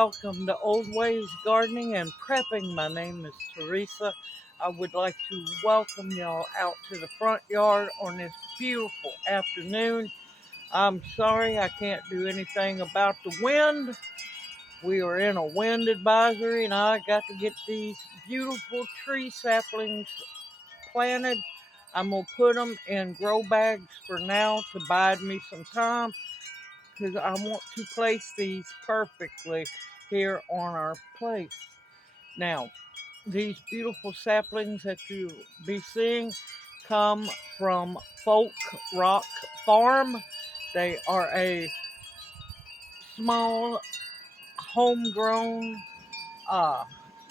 welcome to Old Ways Gardening and Prepping. My name is Teresa. I would like to welcome y'all out to the front yard on this beautiful afternoon. I'm sorry I can't do anything about the wind. We are in a wind advisory and I got to get these beautiful tree saplings planted. I'm going to put them in grow bags for now to bide me some time, because I want to place these perfectly here on our place. Now, these beautiful saplings that you'll be seeing come from Folk Rock Farm. They are a small homegrown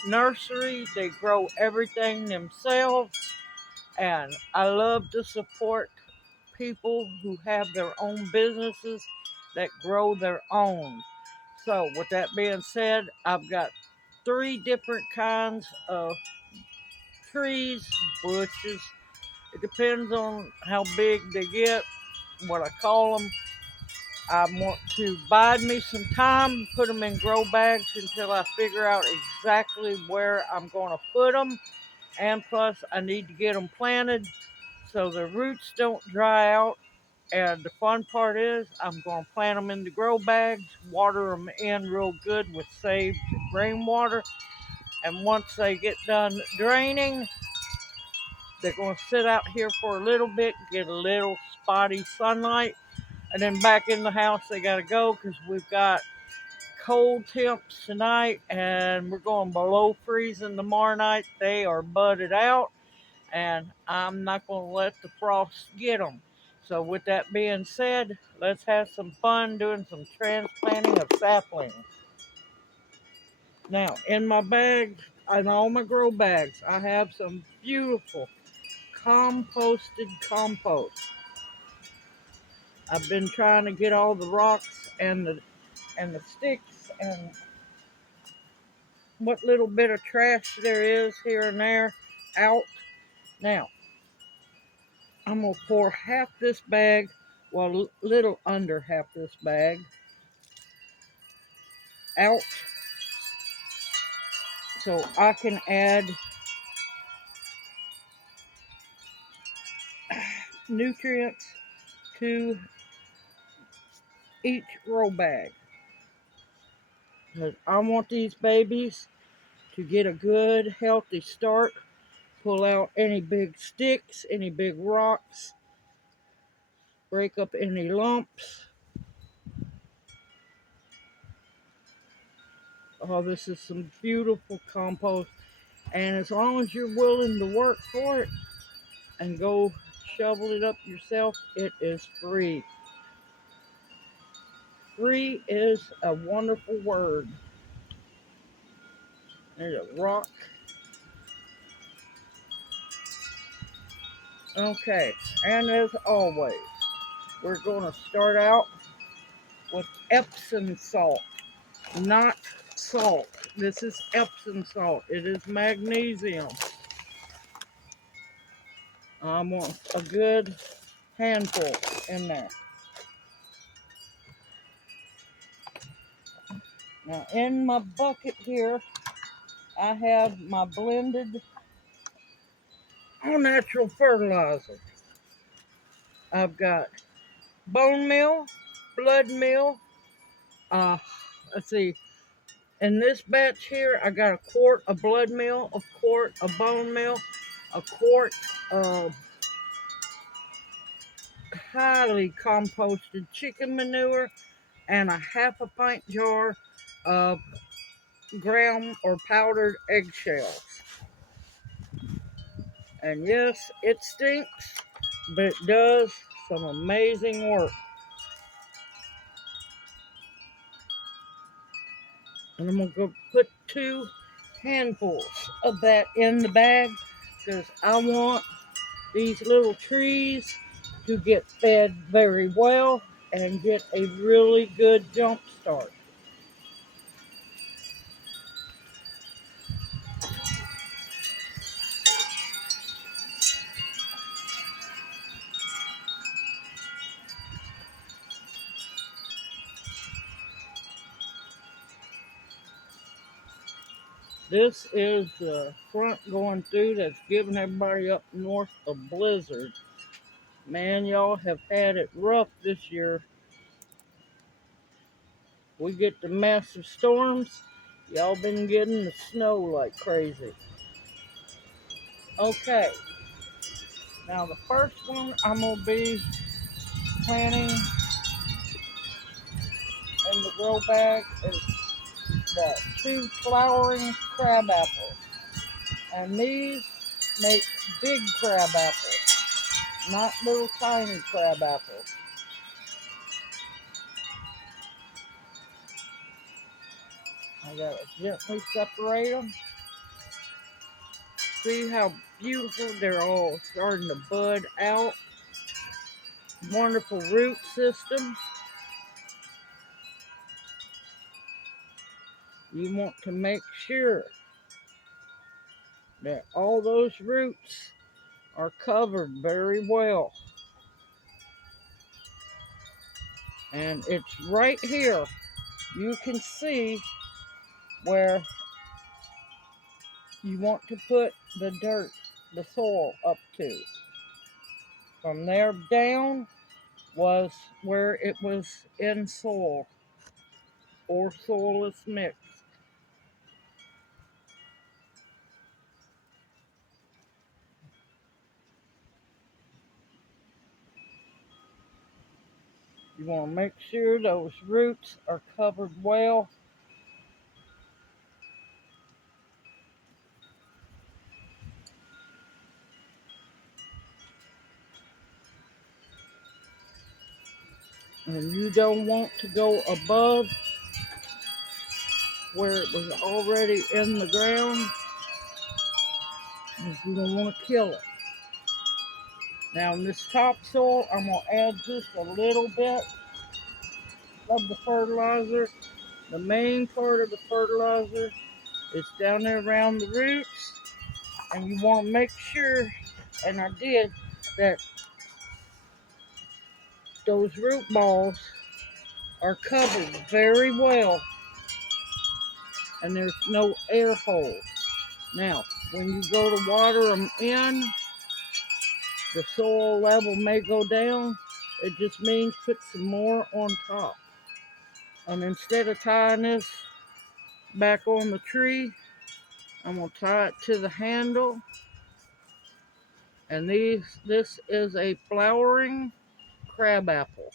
nursery. They grow everything themselves, and I love to support people who have their own businesses that grow their own. So, with that being said, I've got 3 different kinds of trees, bushes. It depends on how big they get, what I call them. I want to bide me some time, put them in grow bags until I figure out exactly where I'm going to put them. And plus, I need to get them planted so the roots don't dry out. And the fun part is I'm going to plant them in the grow bags, water them in real good with saved rainwater. And once they get done draining, they're going to sit out here for a little bit, get a little spotty sunlight. And then back in the house they got to go, because we've got cold temps tonight and we're going below freezing tomorrow night. They are budded out and I'm not going to let the frost get them. So with that being said, let's have some fun doing some transplanting of saplings. Now, in my bags, in all my grow bags, I have some beautiful composted compost. I've been trying to get all the rocks and the sticks and what little bit of trash there is here and there out. Now, I'm going to pour half this bag, well, little under half this bag, out so I can add nutrients to each row bag. Because I want these babies to get a good, healthy start. Pull out any big sticks, any big rocks, break up any lumps. Oh, this is some beautiful compost. And as long as you're willing to work for it and go shovel it up yourself, it is free. Free is a wonderful word. There's a rock. Okay, and as always, we're going to start out with Epsom salt, not salt. This is Epsom salt. It is magnesium. I want a good handful in there. Now, in my bucket here, I have my blended all-natural fertilizer. I've got bone meal, blood meal. Let's see. In this batch here, I got a quart of blood meal, a quart of bone meal, a quart of highly composted chicken manure, and a half a pint jar of ground or powdered eggshells. And yes, it stinks, but it does some amazing work. And I'm going to go put 2 handfuls of that in the bag, because I want these little trees to get fed very well and get a really good jump start. This is the front going through that's giving everybody up north a blizzard. Man, y'all have had it rough this year. We get the massive storms. Y'all been getting the snow like crazy. Okay, now the first one I'm going to be planting in the grow bag is the 2 flowering crab apples. And these make big crab apples, not little tiny crab apples. I gotta gently separate them. See how beautiful they're all starting to bud out. Wonderful root system. You want to make sure that all those roots are covered very well. And it's right here. You can see where you want to put the dirt, the soil up to. From there down was where it was in soil or soilless mix. You want to make sure those roots are covered well. And you don't want to go above where it was already in the ground. You don't want to kill it. Now in this topsoil, I'm going to add just a little bit of the fertilizer. The main part of the fertilizer is down there around the roots. And you want to make sure, and I did, that those root balls are covered very well and there's no air holes. Now, when you go to water them in, the soil level may go down. It just means put some more on top. And instead of tying this back on the tree, I'm going to tie it to the handle. And this is a flowering crabapple.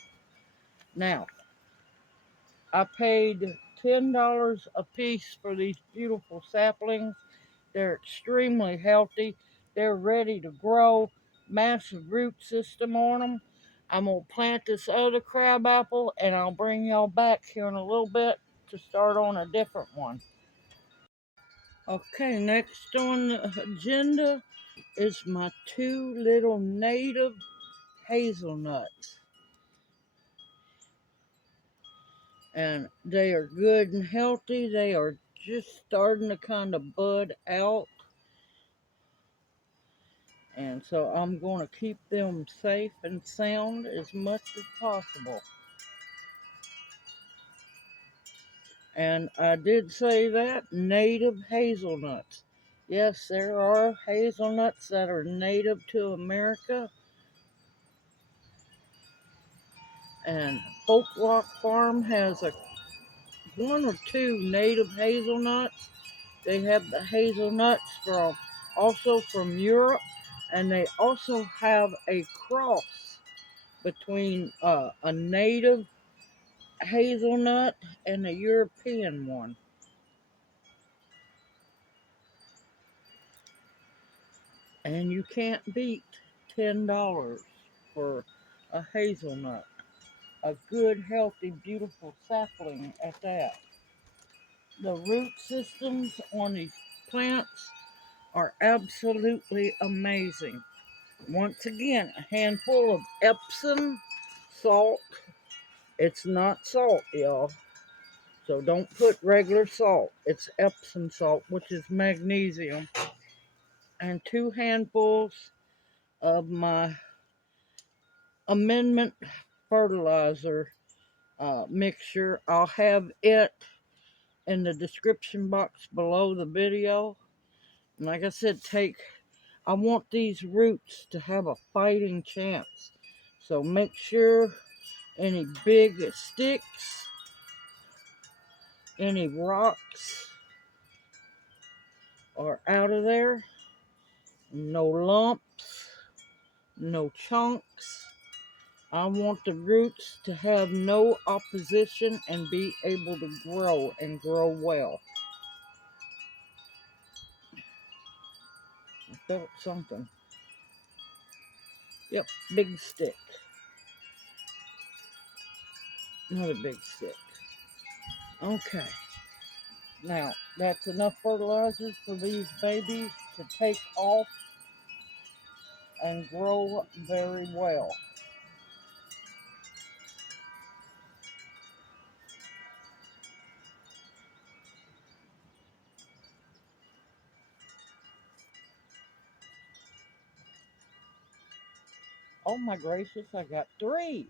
Now, I paid $10 a piece for these beautiful saplings. They're extremely healthy. They're ready to grow. Massive root system on them. I'm going to plant this other crabapple and I'll bring y'all back here in a little bit to start on a different one. Okay, next on the agenda is my 2 little native hazelnuts. And they are good and healthy. They are just starting to kind of bud out. And so I'm going to keep them safe and sound as much as possible. And I did say that, native hazelnuts. Yes, there are hazelnuts that are native to America. And Folk Rock Farm has 1 or 2 native hazelnuts. They have the hazelnuts also from Europe. And they also have a cross between a native hazelnut and a European one. And you can't beat $10 for a hazelnut. A good, healthy, beautiful sapling at that. The root systems on these plants are absolutely amazing. Once again, a handful of Epsom salt. It's not salt, y'all. So don't put regular salt. It's Epsom salt, which is magnesium. And 2 handfuls of my amendment fertilizer mixture. I'll have it in the description box below the video. And like I said, I want these roots to have a fighting chance. So make sure any big sticks, any rocks are out of there. No lumps, no chunks. I want the roots to have no opposition and be able to grow and grow well. I felt something. Yep, big stick. Another big stick. Okay. Now, that's enough fertilizer for these babies to take off and grow very well. Oh my gracious, I got 3.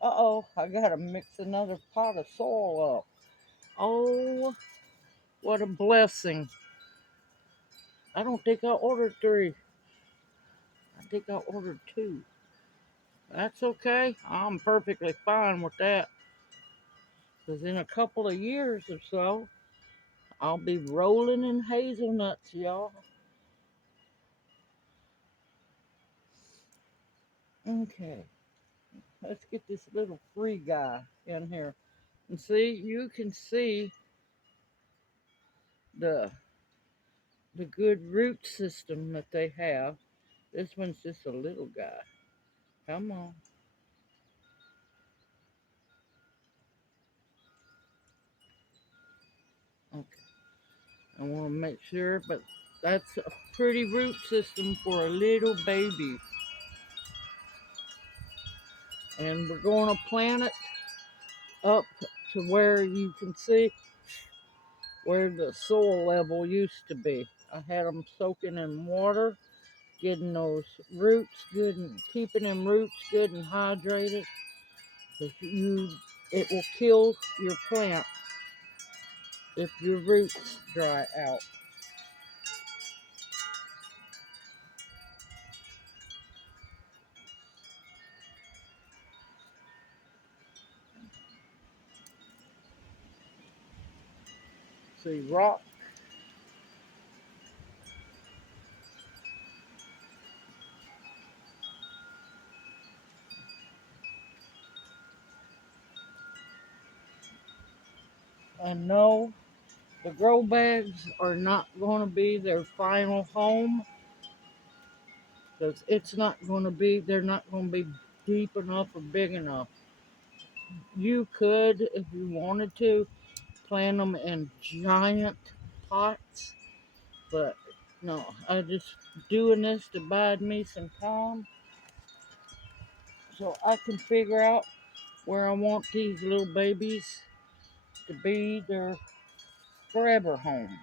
Uh-oh, I gotta mix another pot of soil up. Oh, what a blessing. I don't think I ordered 3. I think I ordered 2. That's okay. I'm perfectly fine with that. Because in a couple of years or so, I'll be rolling in hazelnuts, y'all. Okay, let's get this little free guy in here. And see, you can see the good root system that they have. This one's just a little guy. Come on. Okay. I want to make sure, but that's a pretty root system for a little baby. And we're going to plant it up to where you can see where the soil level used to be. I had them soaking in water, getting those roots good and keeping them roots good and hydrated. It will kill your plant if your roots dry out. See, rock. And no, the grow bags are not going to be their final home, because they're not going to be deep enough or big enough. You could, if you wanted to, plant them in giant pots, but no, I just doing this to bide me some time so I can figure out where I want these little babies to be their forever home.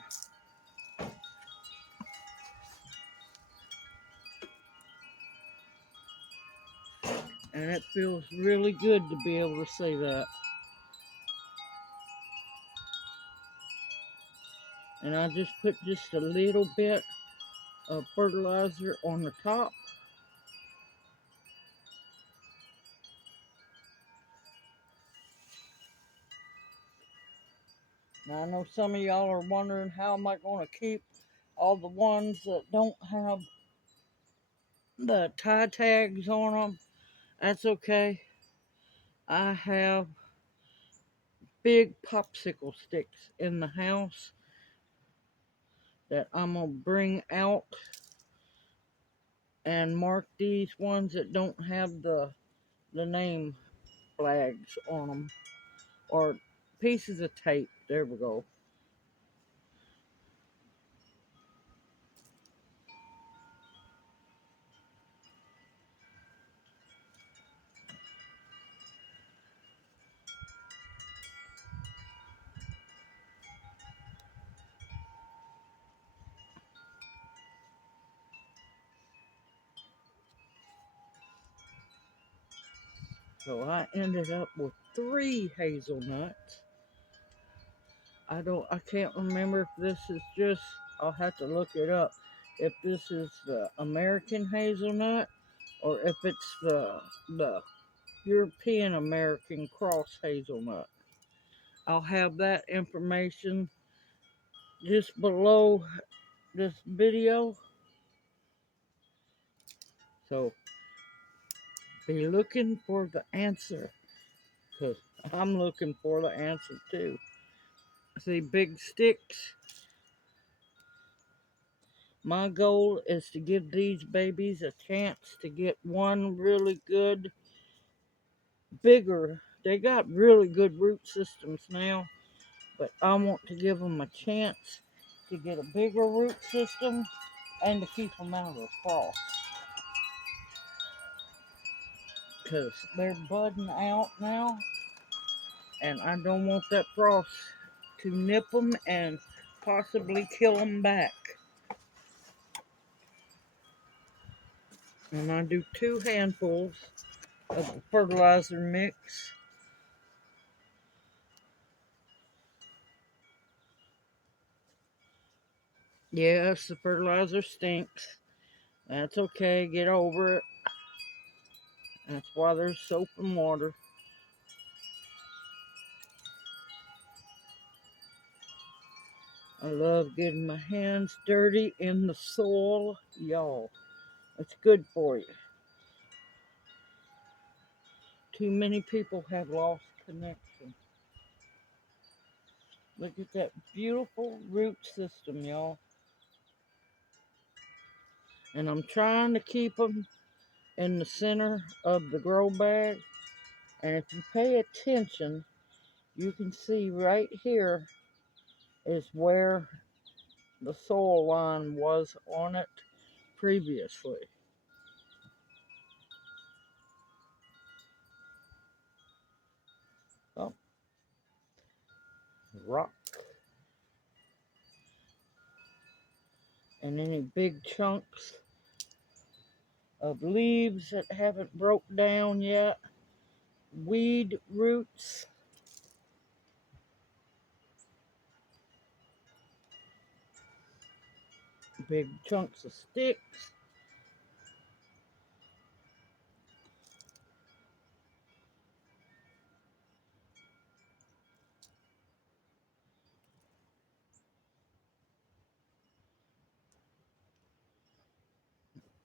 And it feels really good to be able to say that. And I just put just a little bit of fertilizer on the top. Now I know some of y'all are wondering, how am I going to keep all the ones that don't have the tie tags on them? That's okay. I have big popsicle sticks in the house that I'm going to bring out and mark these ones that don't have the name flags on them, or pieces of tape. There we go. So I ended up with 3 hazelnuts. I can't remember if this is just, I'll have to look it up, if this is the American hazelnut or if it's the European American cross hazelnut. I'll have that information just below this video. So be looking for the answer, because I'm looking for the answer too. See, big sticks. My goal is to give these babies a chance to get one really good, bigger. They got really good root systems now, but I want to give them a chance to get a bigger root system and to keep them out of the frost. Because they're budding out now, and I don't want that frost to nip them and possibly kill them back. And I do 2 handfuls of the fertilizer mix. Yes, the fertilizer stinks. That's okay, get over it. That's why there's soap and water. I love getting my hands dirty in the soil, y'all. It's good for you. Too many people have lost connection. Look at that beautiful root system, y'all. And I'm trying to keep them in the center of the grow bag. And if you pay attention, you can see right here is where the soil line was on it previously. Oh, rock. And any big chunks of leaves that haven't broke down yet. Weed roots. Big chunks of sticks.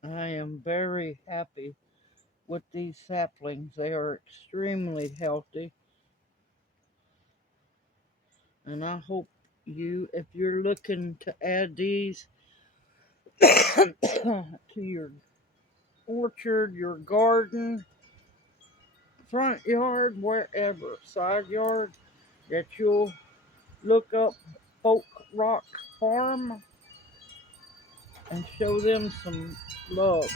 I am very happy with these saplings. They are extremely healthy. And I hope you, if you're looking to add these to your orchard, your garden, front yard, wherever, side yard, that you'll look up Folk Rock Farm and show them some love.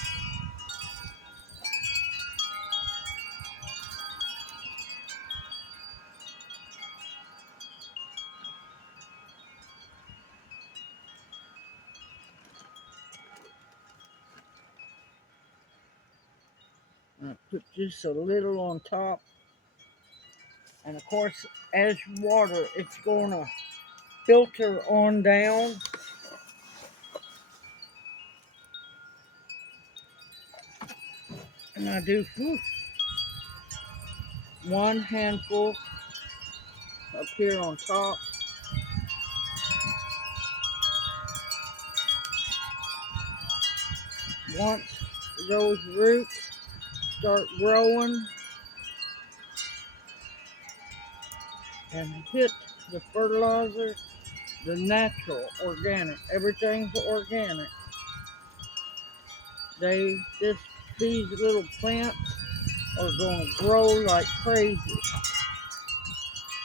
And I put just a little on top. And of course, as you water, it's going to filter on down. And I do 1 handful up here on top. Once those roots start growing and hit the fertilizer, the natural, organic, everything's organic. These little plants are going to grow like crazy.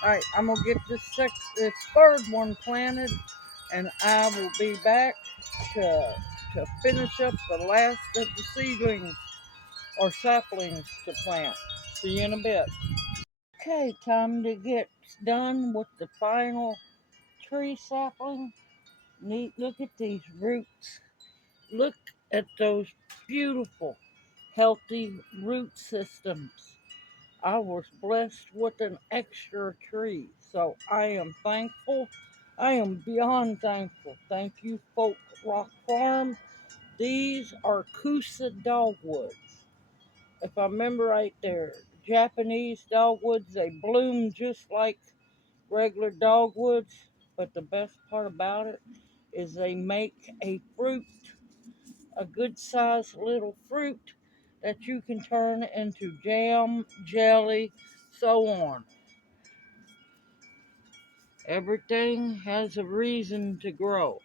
Alright, I'm going to get this third one planted, and I will be back to finish up the last of the seedlings or saplings to plant. See you in a bit. Okay, time to get done with the final tree sapling. Neat, look at these roots. Look at those beautiful, healthy root systems. I was blessed with an extra trees. So I am thankful. I am beyond thankful. Thank you, Folk Rock Farm. These are Coosa dogwoods. If I remember right, they're Japanese dogwoods. They bloom just like regular dogwoods, but the best part about it is they make a fruit, a good sized little fruit that you can turn into jam, jelly, so on. Everything has a reason to grow.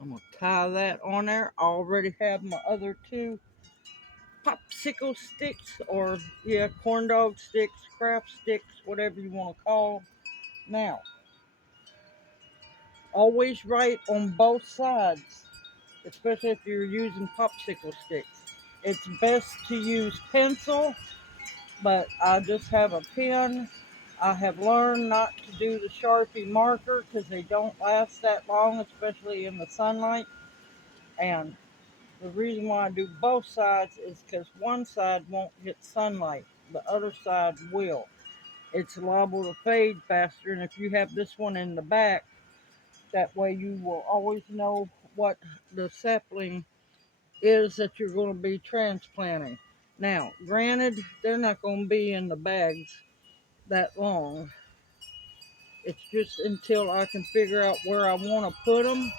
I'm going to tie that on there. I already have my other two popsicle sticks, or yeah, corn dog sticks, craft sticks, whatever you want to call them. Now, always write on both sides, especially if you're using popsicle sticks. It's best to use pencil, but I just have a pen. I have learned not to do the Sharpie marker because they don't last that long, especially in the sunlight. And the reason why I do both sides is because one side won't get sunlight, the other side will. It's liable to fade faster, and if you have this one in the back, that way you will always know what the sapling is that you're going to be transplanting. Now, granted, they're not going to be in the bags that long. It's just until I can figure out where I want to put them,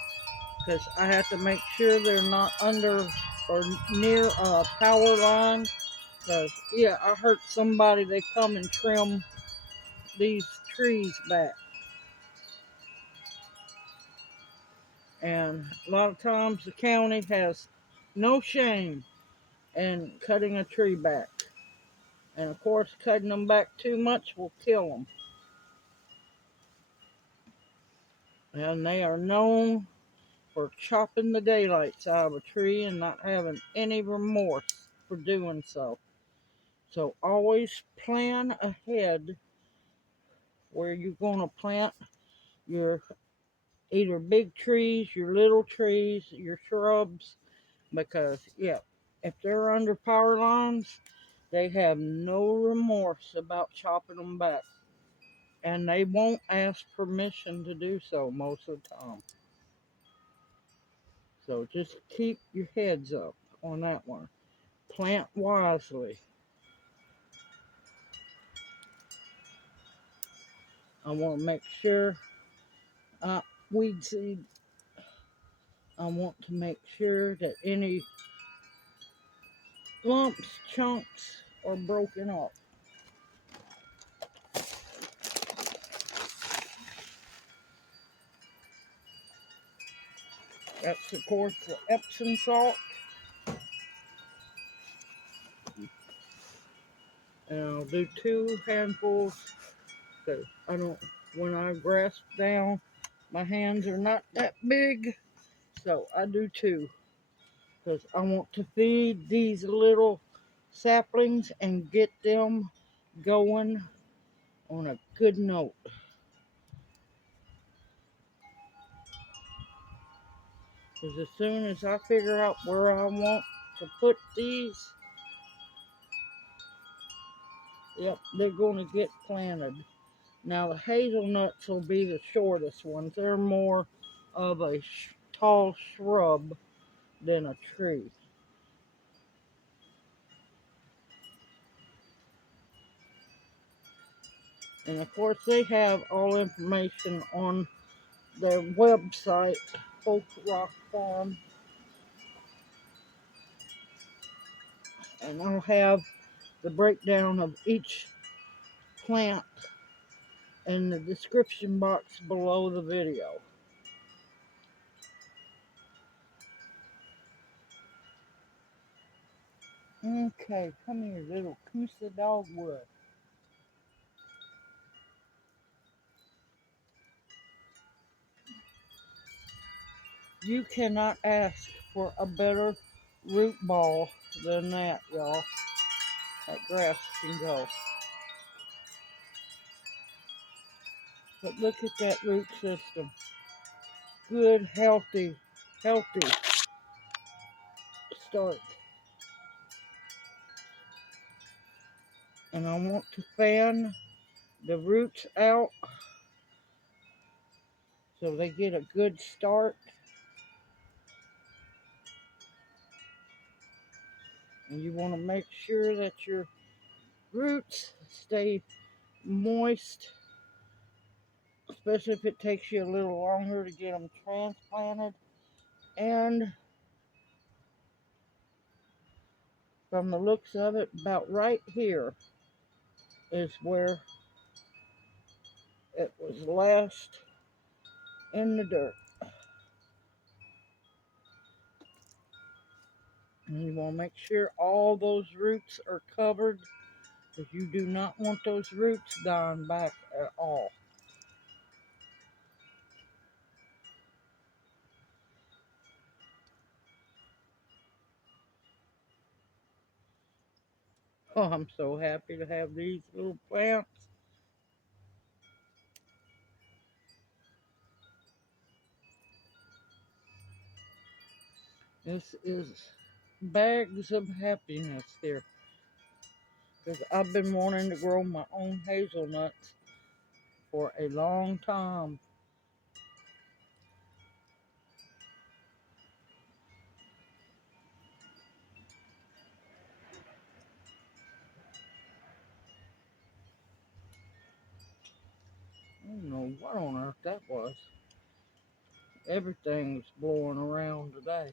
because I have to make sure they're not under or near a power line. Because, yeah, I heard somebody, they come and trim these trees back. And a lot of times the county has no shame in cutting a tree back. And of course, cutting them back too much will kill them. And they are known for chopping the daylights out of a tree and not having any remorse for doing so. So always plan ahead where you're going to plant your either big trees, your little trees, your shrubs, because, yeah, if they're under power lines, they have no remorse about chopping them back. And they won't ask permission to do so most of the time. So just keep your heads up on that one. Plant wisely. I want to make sure weed seed. I want to make sure that any lumps, chunks are broken up. That's of course the Epsom salt. And I'll do 2 handfuls because I don't, when I grasp down, my hands are not that big. So I do 2 because I want to feed these little saplings and get them going on a good note. Because as soon as I figure out where I want to put these, yep, they're going to get planted. Now the hazelnuts will be the shortest ones. They're more of a tall shrub than a tree. And of course they have all information on their website, Folk Rock Farm. And I'll have the breakdown of each plant in the description box below the video. Okay, come here, little Coosa dogwood. You cannot ask for a better root ball than that, y'all. That grass can go. But look at that root system. Good, healthy start. And I want to fan the roots out so they get a good start. And you want to make sure that your roots stay moist, especially if it takes you a little longer to get them transplanted. And from the looks of it, about right here is where it was last in the dirt. And you want to make sure all those roots are covered, because you do not want those roots dying back at all. Oh, I'm so happy to have these little plants. This is bags of happiness here, because I've been wanting to grow my own hazelnuts for a long time. I don't know what on earth that was. Everything's blowing around today.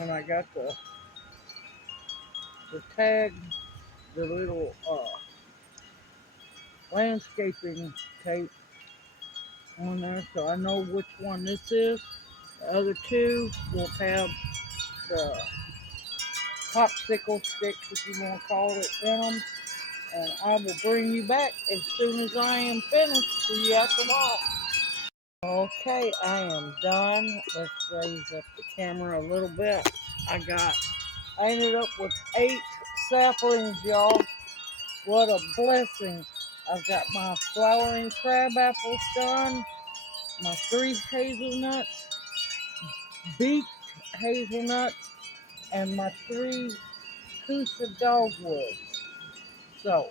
And I got the tag, the little landscaping tape on there, so I know which one this is. The other two will have the popsicle sticks, if you want to call it, in them. And I will bring you back as soon as I am finished, so you have to watch. Okay, I am done. Let's raise up the camera a little bit. I ended up with 8 saplings, y'all. What a blessing. I've got my flowering crabapples done, my 3 hazelnuts, beaked hazelnuts, and my 3 coosa dogwoods. So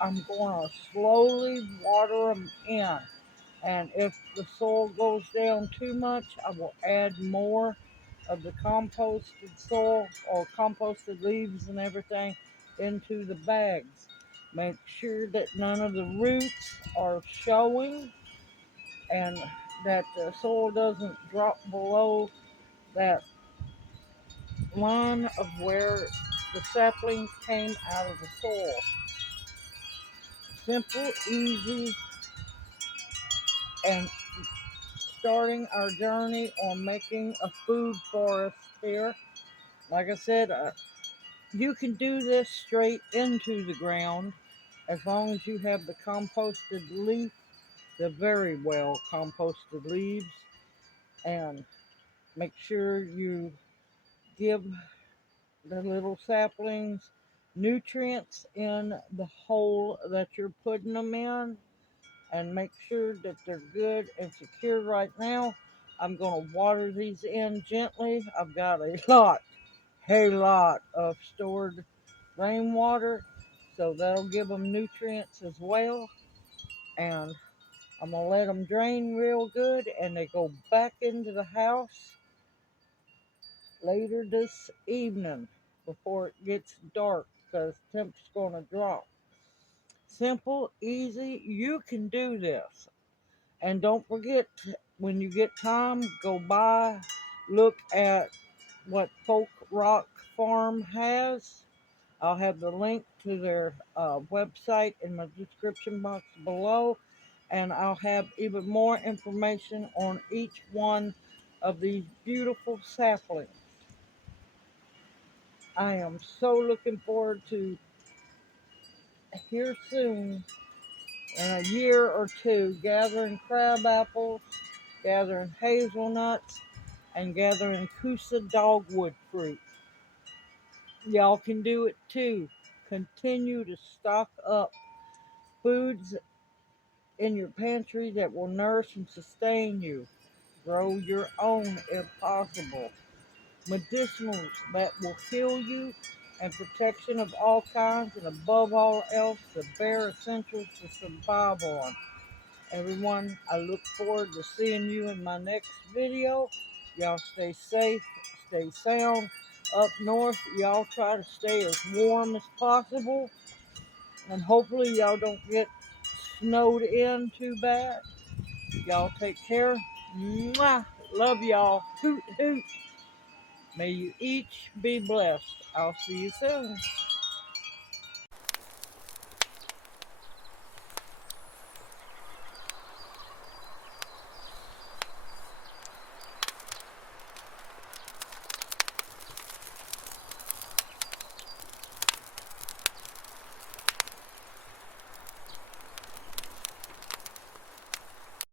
I'm going to slowly water them in. And if the soil goes down too much, I will add more of the composted soil or composted leaves and everything into the bags. Make sure that none of the roots are showing and that the soil doesn't drop below that line of where the saplings came out of the soil. Simple, easy, and starting our journey on making a food forest here. Like I said, you can do this straight into the ground as long as you have the composted leaf, the very well composted leaves, and make sure you give the little saplings nutrients in the hole that you're putting them in, and make sure that they're good and secure. Right now, I'm going to water these in gently. I've got a lot of stored rainwater, so that'll give them nutrients as well. And I'm going to let them drain real good, and they go back into the house later this evening before it gets dark, because temp's going to drop. Simple, easy, you can do this. And don't forget, when you get time, go by, look at what Folk Rock Farm has. I'll have the link to their website in my description box below, and I'll have even more information on each one of these beautiful saplings. I am so looking forward to here soon, in a year or two, gathering crabapples, gathering hazelnuts, and gathering Coosa dogwood fruit. Y'all can do it too. Continue to stock up foods in your pantry that will nourish and sustain you. Grow your own if possible. Medicinals that will heal you and protection of all kinds, and above all else, the bare essentials to survive on. Everyone, I look forward to seeing you in my next video. Y'all stay safe, stay sound. Up north, y'all try to stay as warm as possible, and hopefully y'all don't get snowed in too bad. Y'all take care. Mwah! Love y'all. Hoot hoot. May you each be blessed. I'll see you soon.